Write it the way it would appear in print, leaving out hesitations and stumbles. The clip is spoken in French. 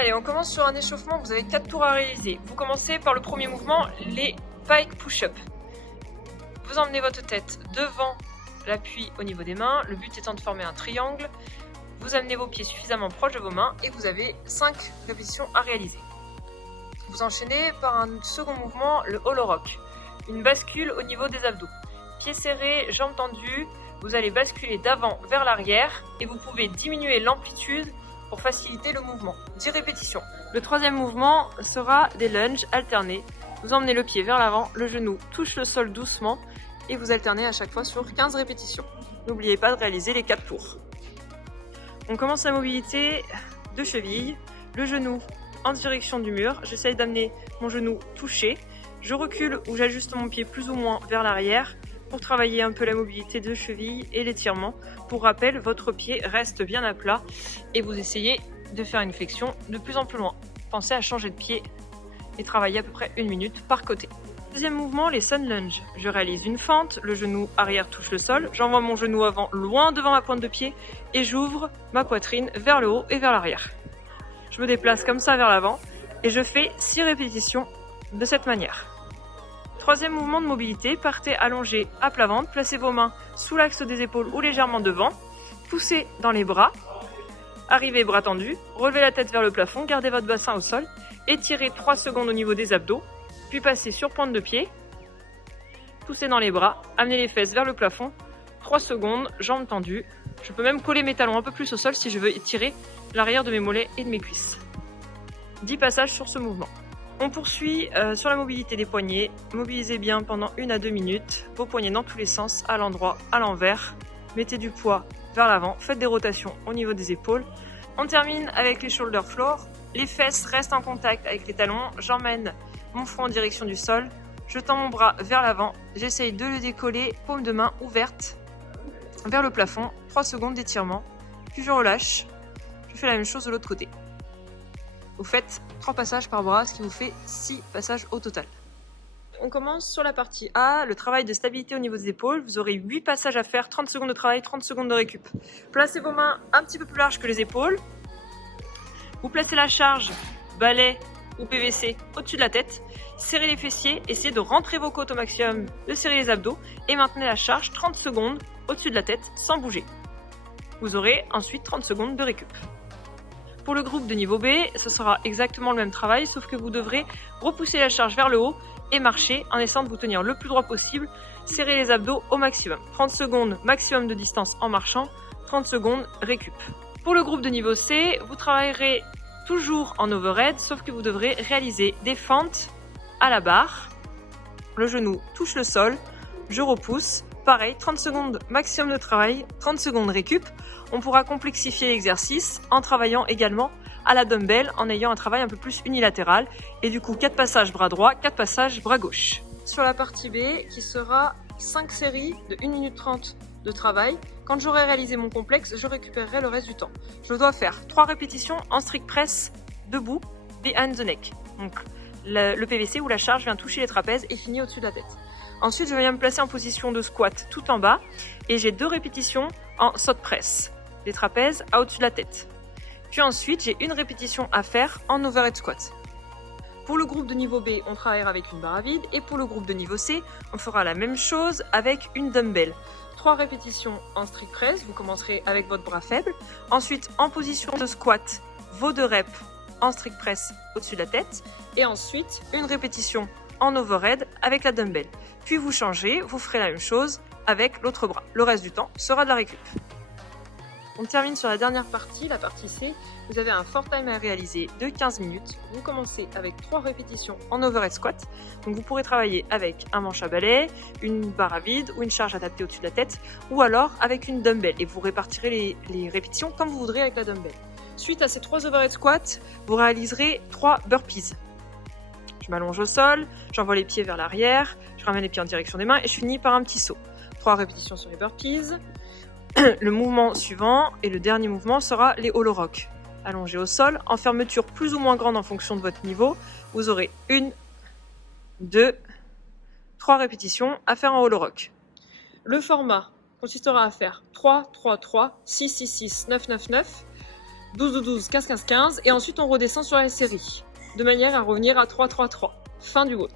Allez, on commence sur un échauffement, vous avez 4 tours à réaliser. Vous commencez par le premier mouvement, les pike push-up. Vous emmenez votre tête devant l'appui au niveau des mains, le but étant de former un triangle. Vous amenez vos pieds suffisamment proches de vos mains et vous avez 5 répétitions à réaliser. Vous enchaînez par un second mouvement, le hollow rock. Une bascule au niveau des abdos. Pieds serrés, jambes tendues, vous allez basculer d'avant vers l'arrière et vous pouvez diminuer l'amplitude pour faciliter le mouvement. 10 répétitions. Le troisième mouvement sera des lunges alternés. Vous emmenez le pied vers l'avant, le genou touche le sol doucement et vous alternez à chaque fois sur 15 répétitions. N'oubliez pas de réaliser les 4 tours. On commence la mobilité de cheville, le genou en direction du mur. J'essaye d'amener mon genou touché. Je recule ou j'ajuste mon pied plus ou moins vers l'arrière pour travailler un peu la mobilité de cheville et l'étirement. Pour rappel, votre pied reste bien à plat et vous essayez de faire une flexion de plus en plus loin. Pensez à changer de pied et travailler à peu près 1 minute par côté. Deuxième mouvement, les sun lunges. Je réalise une fente, le genou arrière touche le sol, j'envoie mon genou avant loin devant ma pointe de pied et j'ouvre ma poitrine vers le haut et vers l'arrière. Je me déplace comme ça vers l'avant et je fais 6 répétitions de cette manière. Troisième mouvement de mobilité, partez allongé à plat ventre, placez vos mains sous l'axe des épaules ou légèrement devant, poussez dans les bras, arrivez bras tendus, relevez la tête vers le plafond, gardez votre bassin au sol, étirez 3 secondes au niveau des abdos, puis passez sur pointe de pied, poussez dans les bras, amenez les fesses vers le plafond, 3 secondes, jambes tendues. Je peux même coller mes talons un peu plus au sol si je veux étirer l'arrière de mes mollets et de mes cuisses. 10 passages sur ce mouvement. On poursuit sur la mobilité des poignets. Mobilisez bien pendant 1 à 2 minutes. Vos poignets dans tous les sens, à l'endroit, à l'envers. Mettez du poids vers l'avant. Faites des rotations au niveau des épaules. On termine avec les shoulder floor. Les fesses restent en contact avec les talons. J'emmène mon front en direction du sol. Je tends mon bras vers l'avant. J'essaye de le décoller, paume de main ouverte vers le plafond. 3 secondes d'étirement. Puis je relâche. Je fais la même chose de l'autre côté. Vous faites 3 passages par bras, ce qui vous fait 6 passages au total. On commence sur la partie A, le travail de stabilité au niveau des épaules. Vous aurez 8 passages à faire, 30 secondes de travail, 30 secondes de récup. Placez vos mains un petit peu plus larges que les épaules. Vous placez la charge, balai ou PVC au-dessus de la tête. Serrez les fessiers, essayez de rentrer vos côtes au maximum, de serrer les abdos et maintenez la charge 30 secondes au-dessus de la tête sans bouger. Vous aurez ensuite 30 secondes de récup. Pour le groupe de niveau B, ce sera exactement le même travail, sauf que vous devrez repousser la charge vers le haut et marcher en essayant de vous tenir le plus droit possible. Serrez les abdos au maximum. 30 secondes maximum de distance en marchant, 30 secondes récup. Pour le groupe de niveau C, vous travaillerez toujours en overhead, sauf que vous devrez réaliser des fentes à la barre. Le genou touche le sol, je repousse. Pareil, 30 secondes maximum de travail, 30 secondes récup. On pourra complexifier l'exercice en travaillant également à la dumbbell, en ayant un travail un peu plus unilatéral. Et du coup, 4 passages bras droit, 4 passages bras gauche. Sur la partie B, qui sera 5 séries de 1 minute 30 de travail. Quand j'aurai réalisé mon complexe, je récupérerai le reste du temps. Je dois faire 3 répétitions en strict press debout, behind the neck. Donc le PVC où la charge vient toucher les trapèzes et finit au-dessus de la tête. Ensuite, je viens me placer en position de squat tout en bas et j'ai 2 répétitions en saut press, les trapèzes à au-dessus de la tête. Puis ensuite, j'ai 1 répétition à faire en overhead squat. Pour le groupe de niveau B, on travaillera avec une barre à vide et pour le groupe de niveau C, on fera la même chose avec une dumbbell. 3 répétitions en strict press, vous commencerez avec votre bras faible. Ensuite, en position de squat, vos 2 reps en strict press au-dessus de la tête. Et ensuite, 1 répétition en overhead avec la dumbbell. Puis vous changez, vous ferez la même chose avec l'autre bras. Le reste du temps sera de la récup. On termine sur la dernière partie, la partie C. Vous avez un fort time à réaliser de 15 minutes. Vous commencez avec 3 répétitions en overhead squat. Donc vous pourrez travailler avec un manche à balai, une barre à vide ou une charge adaptée au-dessus de la tête, ou alors avec une dumbbell. Et vous répartirez les répétitions comme vous voudrez avec la dumbbell. Suite à ces 3 overhead squats, vous réaliserez 3 burpees. Je m'allonge au sol, j'envoie les pieds vers l'arrière, je ramène les pieds en direction des mains et je finis par un petit saut. 3 répétitions sur les burpees. Le mouvement suivant et le dernier mouvement sera les hollow rock. Allongé au sol, en fermeture plus ou moins grande en fonction de votre niveau, vous aurez 1, 2, 3 répétitions à faire en hollow rock. Le format consistera à faire 3, 3, 3, 6, 6, 6, 9, 9, 9. 12-12, 15-15-15, et ensuite on redescend sur la série, de manière à revenir à 3-3-3. Fin du WOD.